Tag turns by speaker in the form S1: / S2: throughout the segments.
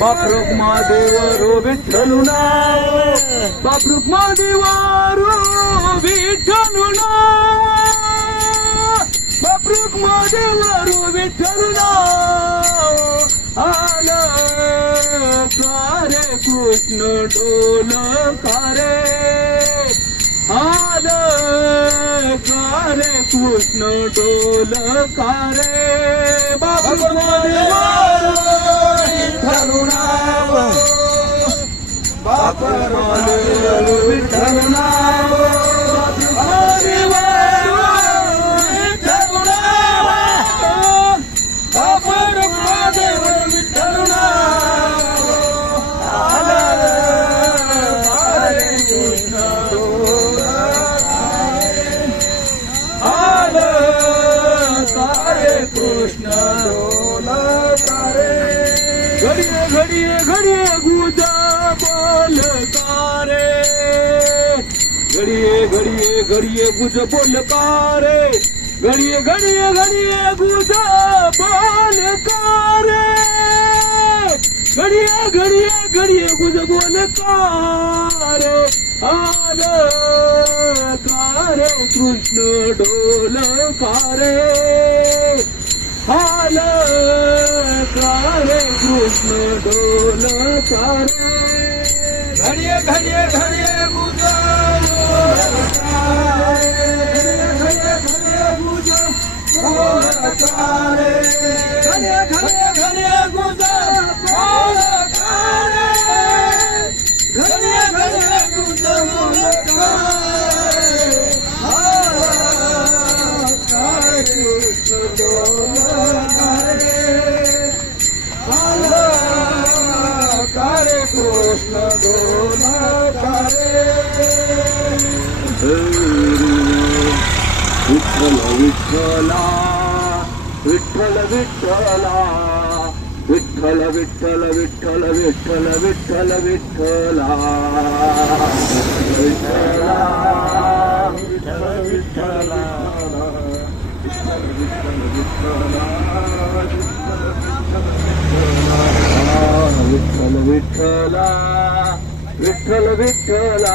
S1: बापरूक
S2: महादेव रो विठ्ठलू नाव बापरूक महादेव रो विठ्ठलू नाव बापरूक महादेव रो विठ्ठलू नाव आलं कारे कृष्ण डोल कारे आलं कारे कृष्ण डोल कारे बापरूक महादेव विठ्ठलुनाव
S1: बापर
S2: विठ्ठलुनाव ઘડીએ ઘડીએ ગુજા બોલ તારે. ઘડીએ ઘડીએ ઘડીએ ગુજ બોલ કારે ઘડીએ ઘડીએ ઘડીએ ગુજા બોલ કારે ઘડીએ ઘડીએ ઘડીએ ગુજ બોલ કારે હારે કૃષ્ણ ઢોલ કારે डोल घड़ीअ घड़ीअ घड़ीअ पूजो விற்றல விற்றலா விற்றல விற்றலா விற்றல விற்றல விற்றல விற்றல விற்றல விற்றலா விற்றலா விற்றல விற்றலா விற்றல விற்றலா விற்றல விற்றலா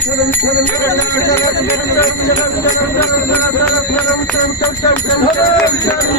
S2: Thank you.